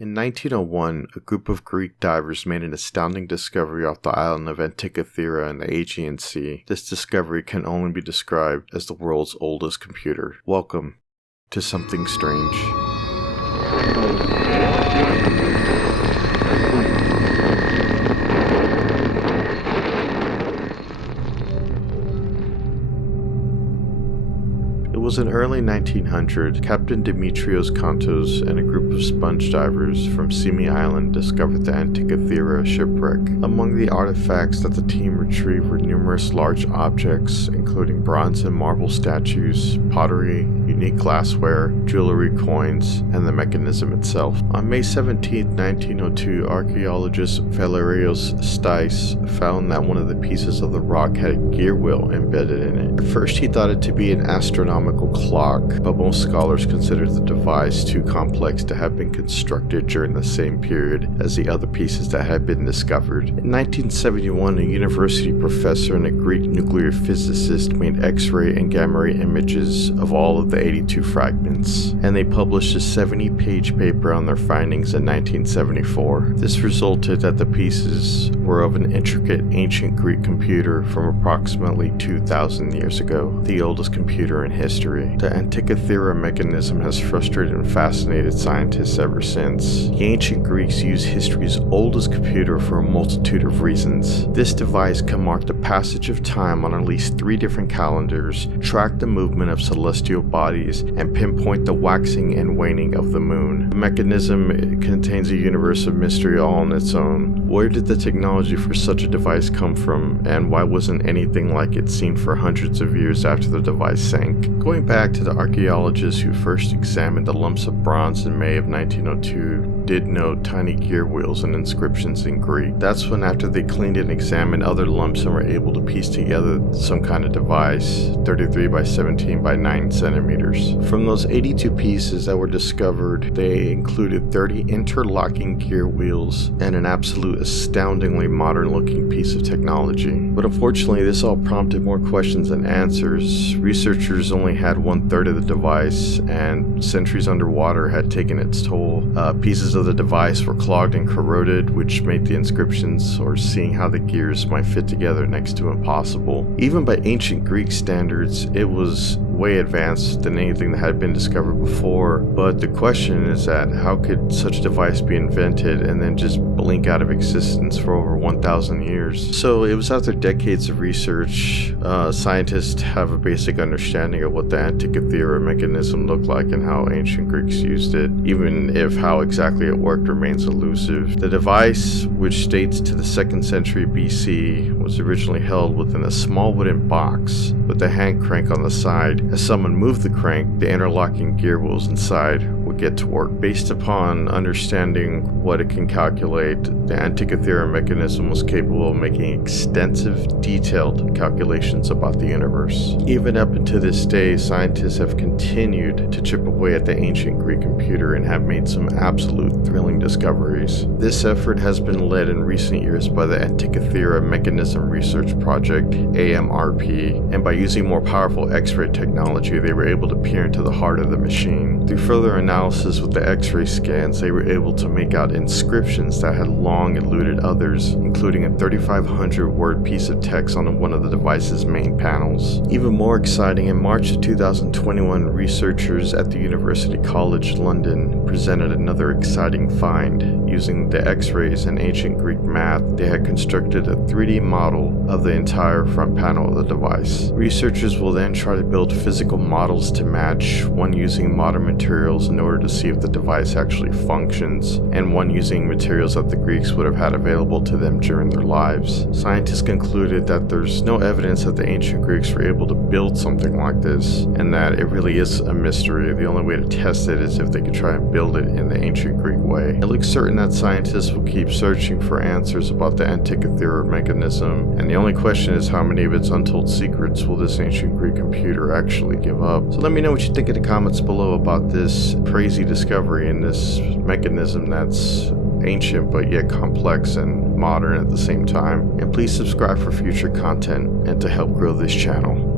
In 1901, a group of Greek divers made an astounding discovery off the island of Antikythera in the Aegean Sea. This discovery can only be described as the world's oldest computer. Welcome to Something Strange. It was in early 1900, Captain Dimitrios Kontos and a group of sponge divers from Symi Island discovered the Antikythera shipwreck. Among the artifacts that the team retrieved were numerous large objects, including bronze and marble statues, pottery, unique glassware, jewelry, coins, and the mechanism itself. On May 17, 1902, archaeologist Valerios Stais found that one of the pieces of the rock had a gear wheel embedded in it. At first he thought it to be an astronomical clock, but most scholars considered the device too complex to have been constructed during the same period as the other pieces that had been discovered. In 1971, a university professor and a Greek nuclear physicist made X-ray and gamma-ray images of all of the 82 fragments, and they published a 70-page paper on their findings in 1974. This resulted that the pieces were of an intricate ancient Greek computer from approximately 2,000 years ago, the oldest computer in history. The Antikythera mechanism has frustrated and fascinated scientists ever since. The ancient Greeks used history's oldest computer for a multitude of reasons. This device can mark the passage of time on at least 3 different calendars, track the movement of celestial bodies, and pinpoint the waxing and waning of the moon. The mechanism contains a universe of mystery all on its own. Where did the technology for such a device come from, and why wasn't anything like it seen for hundreds of years after the device sank? Going back to the archaeologists who first examined the lumps of bronze in May of 1902, did note tiny gear wheels and inscriptions in Greek. That's when, after they cleaned and examined other lumps and were able to piece together some kind of device, 33 by 17 by 9 centimeters. From those 82 pieces that were discovered, they included 30 interlocking gear wheels and an absolute astoundingly modern looking piece of technology. But unfortunately, this all prompted more questions than answers. Researchers only had 1/3 of the device, and centuries underwater had taken its toll. Pieces of the device were clogged and corroded, which made the inscriptions or seeing how the gears might fit together next to impossible. Even by ancient Greek standards, it was way advanced than anything that had been discovered before. But the question is that how could such a device be invented and then just blink out of existence for over 1,000 years? So it was after decades of research, scientists have a basic understanding of what the Antikythera mechanism looked like and how ancient Greeks used it, even if how exactly it worked remains elusive. The device, which dates to the 2nd century BC, was originally held within a small wooden box with a hand crank on the side. As someone moved the crank, the interlocking gear wheels inside would get to work. Based upon understanding what it can calculate, the Antikythera mechanism was capable of making extensive, detailed calculations about the universe. Even up until this day, scientists have continued to chip away at the ancient Greek computer and have made some absolute thrilling discoveries. This effort has been led in recent years by the Antikythera Mechanism Research Project, AMRP, and by using more powerful X-ray technology, they were able to peer into the heart of the machine. Through further analysis with the X-ray scans, they were able to make out inscriptions that had long eluded others, including a 3,500-word piece of text on one of the device's main panels. Even more exciting, in March of 2021, researchers at the University College London presented another exciting find. Using the X-rays and ancient Greek math, they had constructed a 3D model of the entire front panel of the device. Researchers will then try to build physical models to match, one using modern materials in order to see if the device actually functions, and one using materials that the Greeks would have had available to them during their lives. Scientists concluded that there's no evidence that the ancient Greeks were able to build something like this, and that it really is a mystery. The only way to test it is if they could try and build it in the ancient Greek way. It looks certain that scientists will keep searching for answers about the Antikythera mechanism, and the only question is how many of its untold secrets will this ancient Greek computer actually give up. So let me know what you think in the comments below about this crazy discovery and this mechanism that's ancient but yet complex and modern at the same time. And please subscribe for future content and to help grow this channel.